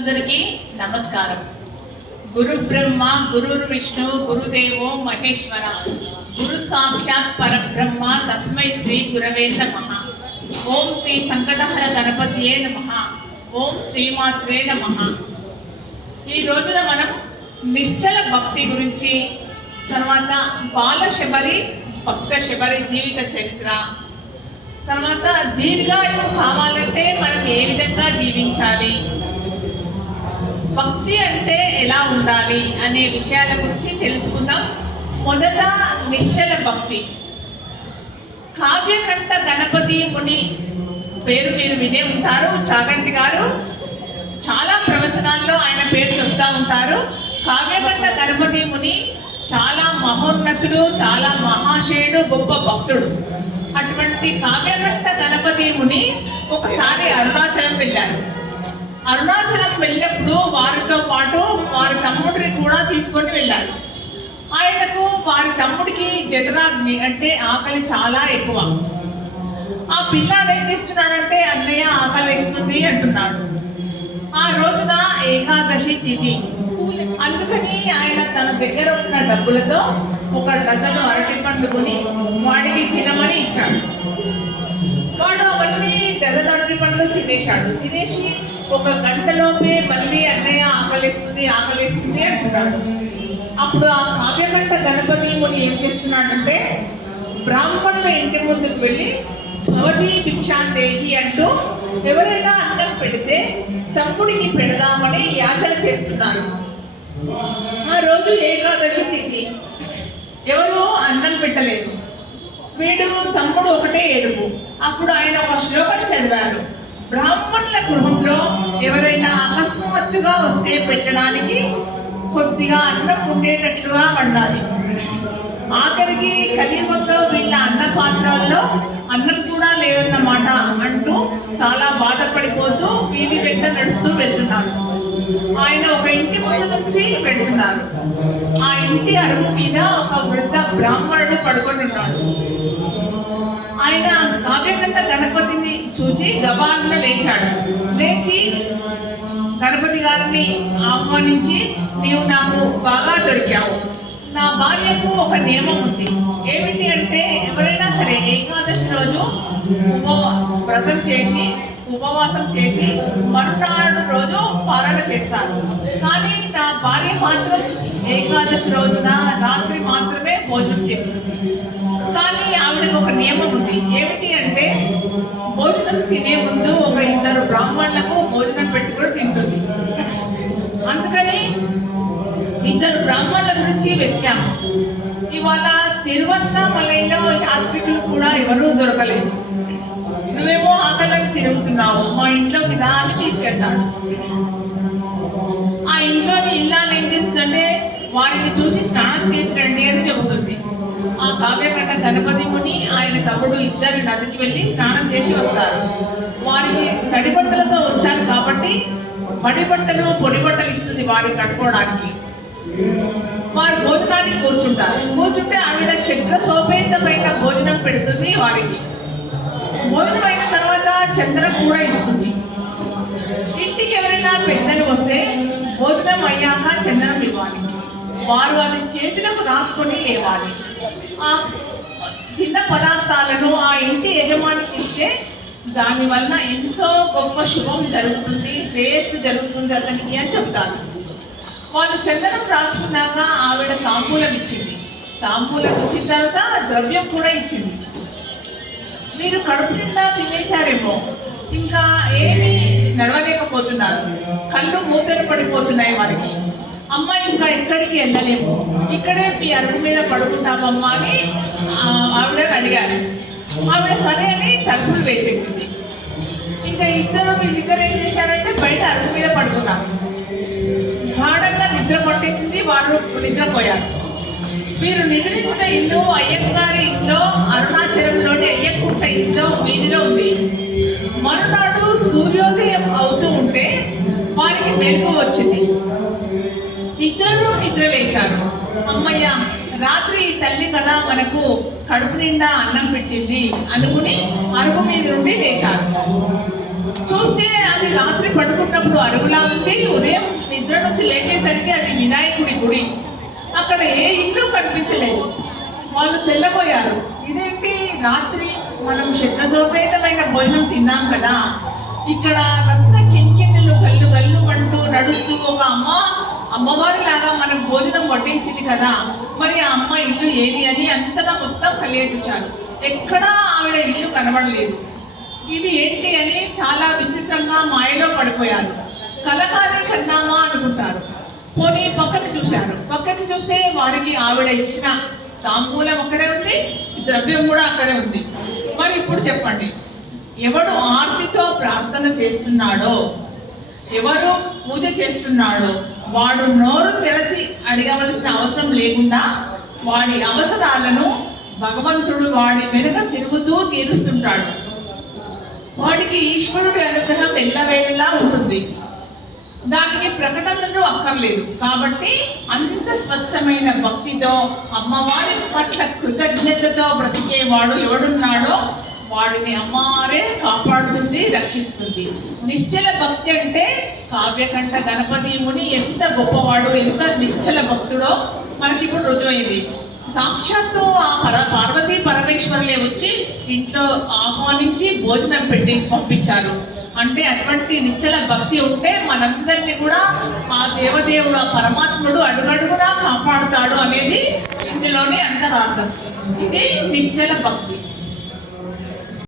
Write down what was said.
అందరికీ నమస్కారం. గురు బ్రహ్మ గురుర్ విష్ణు గురుదేవో మహేశ్వర గురు సాక్షాత్ పరబ్రహ్మ తస్మై శ్రీ గురవే నమః. ఓం శ్రీ సంకటహర గణపతియే నమః. ఓం శ్రీమాత్రే నమః. ఈ రోజున మనం నిశ్చల భక్తి గురించి, తర్వాత బాల శబరి భక్త శబరి జీవిత చరిత్ర, తర్వాత దీర్ఘాయువు కావాలంటే మనం ఏ విధంగా జీవించాలి, భక్తి అంటే ఎలా ఉండాలి అనే విషయాల గురించి తెలుసుకుందాం. మొదట నిశ్చల భక్తి. కావ్యకంఠ గణపతి ముని పేరు మీరు వినే ఉంటారు. చాగంటి గారు చాలా ప్రవచనాల్లో ఆయన పేరు చెప్తా ఉంటారు. కావ్యకంఠ గణపతి ముని చాలా మహోన్నతుడు, చాలా మహాశయుడు, గొప్ప భక్తుడు. అటువంటి కావ్యకంఠ గణపతి ముని ఒకసారి అరుణాచలం వెళ్ళారు. అరుణాచలం వెళ్ళినప్పుడు వారితో పాటు వారి తమ్ముడిని కూడా తీసుకొని వెళ్ళారు. ఆయనకు వారి తమ్ముడికి జఠరాగ్ని అంటే ఆకలి చాలా ఎక్కువ. ఆ పిల్లాడు ఏం చేస్తున్నాడంటే, అన్నయ్య ఆకలి ఇస్తుంది అంటున్నాడు. ఆ రోజున ఏకాదశి తిథి, అందుకని ఆయన తన దగ్గర ఉన్న డబ్బులతో ఒక డజను అరటి పండ్లు కొని వాడికి తినమని ఇచ్చాడు. వాడు అవన్నీ డజన్ అరటి పండ్లు తినేశాడు. తినేసి ఒక గంటలోపే మళ్ళీ అన్నయ్య ఆకలిస్తుంది అంటున్నాడు. అప్పుడు ఆ కావ్యకంఠ గణపతి ముని ఏం చేస్తున్నాడంటే, బ్రాహ్మణుల ఇంటి ముందుకు వెళ్ళి భవతి భిక్షాందేహి అంటూ ఎవరైనా అన్నం పెడితే తమ్ముడికి పెడదామని యాచన చేస్తున్నారు. ఆ రోజు ఏకాదశి తిథి, ఎవరు అన్నం పెట్టలేదు. వీడు తమ్ముడు ఒకటే ఏడుపు. అప్పుడు ఆయన ఒక శ్లోకం చదివారు. బ్రాహ్మణుల గృహంలో ఎవరైనా అకస్మాత్తుగా వస్తే పెట్టడానికి కొద్దిగా అన్నం ఉండేటట్లుగా వండాలి. ఆఖరికి కలియుగంలో వీళ్ళ అన్న పాత్రల్లో అన్నం కూడా లేదన్నమాట అంటూ చాలా బాధపడిపోతూ వీధి వెంట నడుస్తూ వెళ్తున్నారు. ఆయన ఒక ఇంటి ముందు నుంచి పెడుతున్నారు. ఆ ఇంటి అరుగు మీద ఒక వృద్ధ బ్రాహ్మణుడు పడుకొని ఉన్నాడు. ఆయన కావ్యకంఠ గణపతిని చూచి గబాన్న లేచాడు. లేచి గణపతి గారిని ఆహ్వానించి, నీవు నాకు బాగా దొరికావు. నా భార్యకు ఒక నియమం ఉంది. ఏమిటి అంటే, ఎవరైనా సరే ఏకాదశి రోజు వ్రతం చేసి ఉపవాసం చేసి మరునాడు రోజు పాలన చేస్తాను. కానీ నా భార్య మాత్రం ఏకాదశి రోజున రాత్రి మాత్రమే భోజనం చేస్తుంది. కానీ ఆవిడకు ఒక నియమం ఉంది. ఏమిటి అంటే, భోజనం తినే ముందు ఒక 2 బ్రాహ్మణులకు భోజనం పెట్టుకుని తింటుంది. అందుకని 2 బ్రాహ్మణుల గురించి వెతికాము. ఇవాళ తిరువన్నామలైలో యాత్రికులు కూడా ఎవరూ దొరకలేదు. నువ్వేమో ఆకలిని తిరుగుతున్నావు, మా ఇంట్లోకి రా అని తీసుకెళ్తాడు. ఆ ఇంట్లోని ఇల్లాలు ఏం చేస్తుందంటే, వారిని చూసి స్నానం చేసి రండి అని చెబుతుంది. ఆ కావ్యకంఠ గణపతి ముని ఆయన తమ్ముడు ఇద్దరు నదికి వెళ్ళి స్నానం చేసి వస్తారు. వారికి తడి బట్టలతో వచ్చారు కాబట్టి మడి బట్టలు పొడి బట్టలు ఇస్తుంది వారికి కట్టుకోవడానికి. వారు భోజనానికి కూర్చుంటే ఆవిడ శక్ర సోపేతమైన భోజనం పెడుతుంది వారికి. భోజనం అయిన తర్వాత చంద్రం కూడా ఇస్తుంది. ఇంటికి ఎవరైనా పెద్దలు వస్తే భోజనం అయ్యాక చంద్రం ఇవ్వాలి. వారు అది చేతులకు రాసుకొని లేవాలి. ఆ తిన్న పదార్థాలను ఆ ఇంటి యజమానికి ఇస్తే దానివల్ల ఎంతో గొప్ప శుభం జరుగుతుంది, శ్రేయస్సు జరుగుతుంది అతనికి అని చెప్తారు. వాళ్ళు చందనం రాసుకున్నాక ఆవిడ తాంబూలం ఇచ్చింది. తాంబూలం ఇచ్చిన తర్వాత ద్రవ్యం కూడా ఇచ్చింది. మీరు కడుపు నిండా తినేశారేమో, ఇంకా ఏమీ నడవలేకపోతున్నారు, కళ్ళు మూతలు పడిపోతున్నాయి వారికి. అమ్మ ఇంకా ఎక్కడికి వెళ్ళలేము, ఇక్కడే మీ అరుగు మీద పడుకుంటామమ్మా అని ఆవిడని అడిగారు. ఆవిడ సరే అని తలుపులు వేసేసింది. ఇంకా వీళ్ళిద్దరు ఏం చేశారంటే, బయట అరుగు మీద పడుకున్నారు. గాఢంగా నిద్ర పట్టేసింది. వారు నిద్రపోయారు. వీరు నిద్రించిన ఇల్లు అయ్యంగారి ఇంట్లో, అరుణాచలంలోని అయ్యకుంట ఇంట్లో వీధిలో ఉంది. మరునాడు సూర్యోదయం అవుతూ ఉంటే వారికి మెలకు వచ్చింది. ఇద్దరు నిద్ర లేచారు. అమ్మయ్య, రాత్రి తల్లి కదా మనకు కడుపు నిండా అన్నం పెట్టింది అనుకుని అరుగు మీద నుండి లేచారు. చూస్తే అది రాత్రి పడుకున్నప్పుడు అరుగులా ఉంది, అక్కడ ఏ ఇల్లు కనిపించలేదు. వాళ్ళు తెల్లబోయారు. ఇదేంటి, రాత్రి మనం శబ్దసోపేతమైన భోజనం తిన్నాం కదా, ఇక్కడ రత్న కింకిణులు గల్లు గల్లు అంటూ నడుస్తూ ఒక అమ్మవారి లాగా మనకు భోజనం వడ్డించింది కదా, మరి ఆ అమ్మ ఇల్లు ఏది అని అంతగా మొత్తం కలిగే చూశారు. ఎక్కడా ఆవిడ ఇల్లు కనబడలేదు. ఇది ఏంటి అని చాలా విచిత్రంగా మాయలో పడిపోయారు. కలకారి కన్నామా అనుకుంటారు. పోనీ పక్కకి చూశారు. పక్కకి చూస్తే వారికి ఆవిడ ఇచ్చిన తాంబూలం అక్కడే ఉంది, ద్రవ్యం కూడా అక్కడే ఉంది. మరి ఇప్పుడు చెప్పండి, ఎవడు ఆర్తితో ప్రార్థన చేస్తున్నాడో, ఎవరు పూజ చేస్తున్నాడో వాడు నోరు తెరచి అడగవలసిన అవసరం లేకుండా వాడి అవసరాలను భగవంతుడు వాడి వెనుక తిరుగుతూ తీరుస్తుంటాడు. వాడికి ఈశ్వరుడి అనుగ్రహం ఎల్లవేళలా ఉంటుంది. దానికి ప్రకటనలు అక్కర్లేదు. కాబట్టి అంత స్వచ్ఛమైన భక్తితో అమ్మవారి పట్ల కృతజ్ఞతతో బ్రతికేవాడు ఎవడున్నాడో వాడిని అమ్మవారే కాపాడుతుంది, రక్షిస్తుంది. నిశ్చల భక్తి అంటే కావ్యకంఠ గణపతి ముని ఎంత గొప్పవాడు, ఎంత నిశ్చల భక్తుడో మనకి ఇప్పుడు రుజువైంది. సాక్షాత్తు ఆ పార్వతీ పరమేశ్వరులే వచ్చి ఇంట్లో ఆహ్వానించి భోజనం పెట్టి పంపించారు. అంటే అటువంటి నిశ్చల భక్తి ఉంటే మనందరినీ కూడా ఆ దేవదేవుడు, ఆ పరమాత్ముడు అడుగడుగునా కాపాడుతాడు అనేది ఇందులోని అంతరార్థం. ఇది నిశ్చల భక్తి.